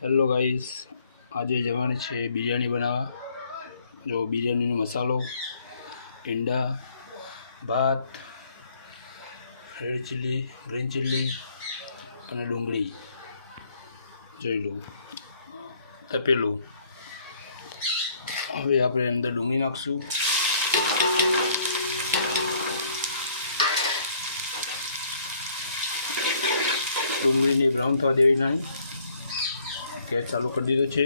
Hello guys, આજે જવાનું છે બિરયાની બનાવવા. જો બિરયાનીનો મસાલો, ઈંડા, ભાત, રેડ ચીલી, ગ્રીન ચીલી અને ડુંગળી જોઈ લો. તપેલું. હવે આપણે અંદર ડુંગળી નાખશું. ડુંગળીને બ્રાઉન થવા દેવી નહીં. ગેસ ચાલુ કરી દીધો છે.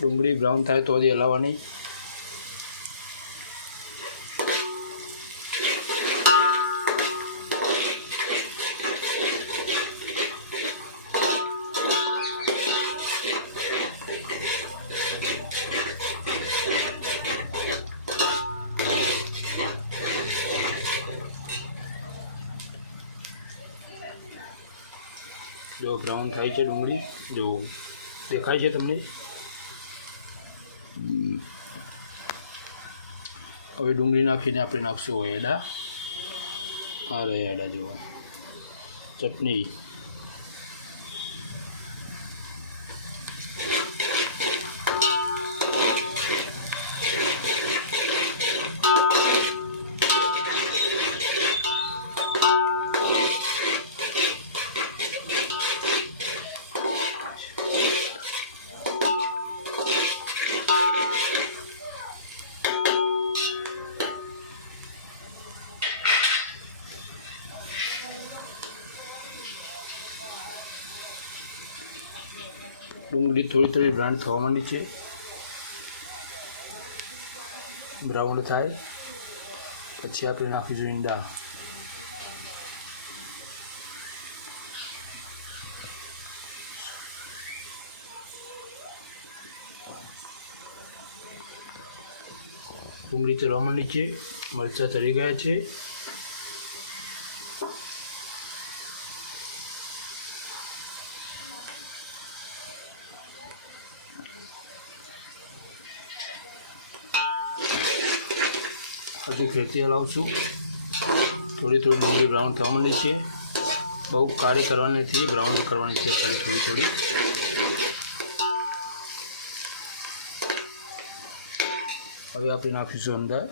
ડુંગળી બ્રાઉન થાય તો હજી હલાવવાની. જો બ્રાઉન થાય છે ડુંગળી, જો દેખાય છે તમને. હવે ડુંગળી નાખીને આપણે નાખશું એડા. આ રહ્યા એડા, જુઓ. ચટણી, ડુંગળી થોડી થોડી બ્રાઉન થવા માંડી છે. બ્રાઉન થાય પછી આપણે નાખીશું ઈંડા. ડુંગળી ચડવા માંડી છે. મરચાં ચડી ગયા છે. હજી ફેરથી હલાવશું. થોડી થોડી ડુંગળી બ્રાઉન થવા માંડી છે. બહુ કાળી કરવાની નથી, બ્રાઉન કરવાની છે થોડી થોડી. હવે આપણે નાખીશું અંદર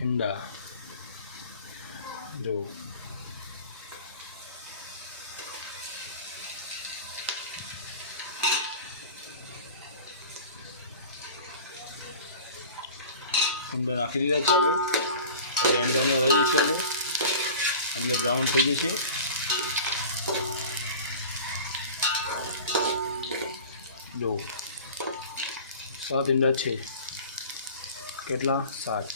ઈંડા. જો ઈંડા નાખી દીધા છે. હવે ઈંડાને હલાવીશું. અંદર બ્રાઉન થઈ ગઈ છે. જો 7 ઈંડા છે. કેટલા? 7.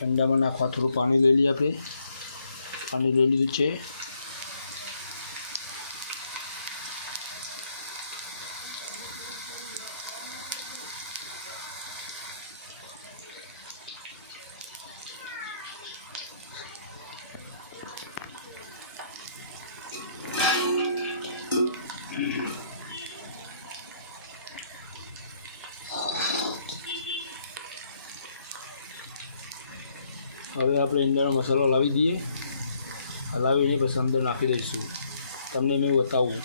ઈંડામાં નાખવા થોડું પાણી લઈ લઈએ આપણે. પાણી લઈ લીધું છે. હવે આપણે ઈંડાનો મસાલો લાવી દઈએ. હલાવીને પછી અંદર નાખી દઈશું. તમને મેં બતાવું.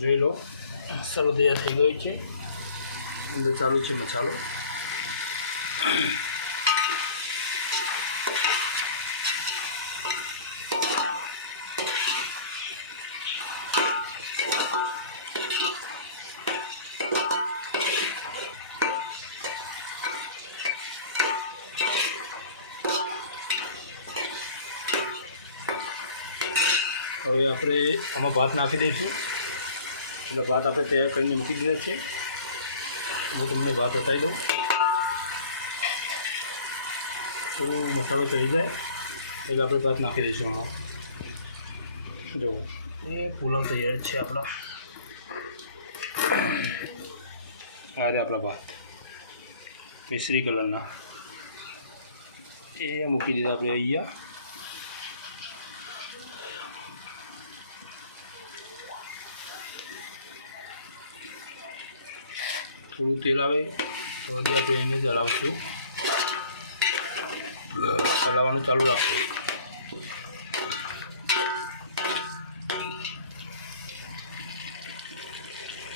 જોઈ લો મસાલો તૈયાર થઈ ગયો છે. અંદર ચાલુ છે મસાલો. હવે આપણે આમાં ભાત નાખી દઈશું. એટલે ભાત આપણે તૈયાર કરીને મૂકી દીધા છે. હું તમને ભાત બતાવી દઉં. થોડો મસાલો થઈ જાય એટલે આપણે ભાત નાખી દઈશું આમાં. જુઓ એ પુલાવ તૈયાર છે આપણા. આ રીતે આપણા ભાત મિશ્રી કલરના એ મૂકી દીધા આપણે અહીંયા. થોડું તેલ આવે તો આપણે એને હલાવશું. હલાવવાનું ચાલુ રાખવું.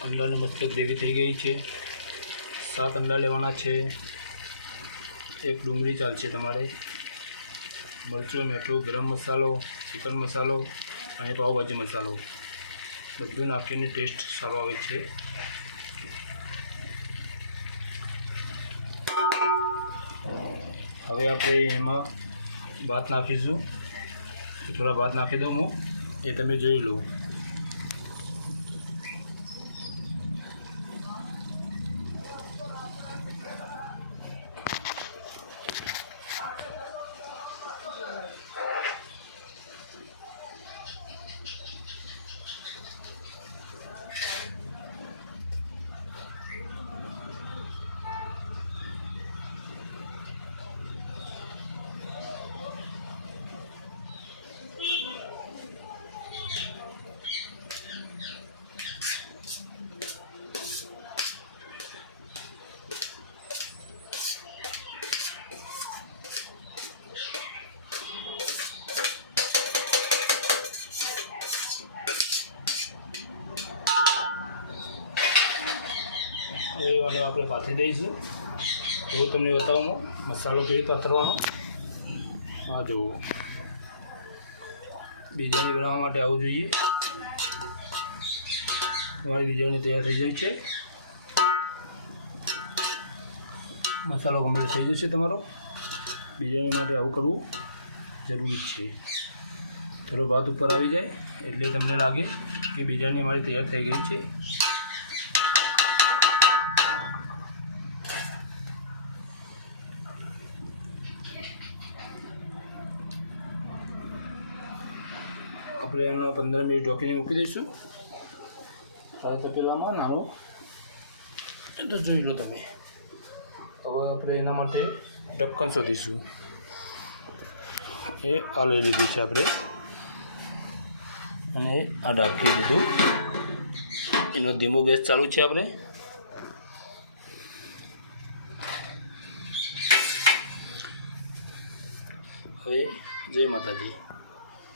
અંડાની મસ્ત ગ્રેવી થઈ ગઈ છે. 7 અંડા લેવાના છે. 1 ડુંગળી ચાલશે તમારે. મરચું, મીઠું, ગરમ મસાલો, ચિકન મસાલો અને પાવભાજી મસાલો બધું નાખીને ટેસ્ટ સારો આવે છે. હવે આપણે એમાં ભાત નાખીશું. થોડા ભાત નાખી દઉં હું, એ તમે જોઈ લો. અને આપણે પાથરી દઈશું. એવું તમને બતાવું મસાલો કેવી પાથરવાનો. આ જુઓ બિરયાની બનાવવા માટે આવું જોઈએ. તમારી બિરયાની તૈયાર થઈ જાય છે. મસાલો કમ્પ્લીટ થઈ જશે તમારો. બિરયાની માટે આવું કરવું જરૂરી છે. થોડો ભાત ઉપર આવી જાય એટલે તમને લાગે કે બિરયાની અમારી તૈયાર થઈ ગઈ છે. આપણે એનો 15 મિનિટ ઢોકીને મૂકી દઈશું. આ તપેલામાં નાનું તો જોઈ લો તમે. હવે આપણે એના માટે ઢક્કન શોધીશું. એ આ લઈ લીધું છે આપણે અને આ ઢાંકી દીધું. એનો ધીમો ગેસ ચાલુ છે. આપણે હવે જય માતાજી.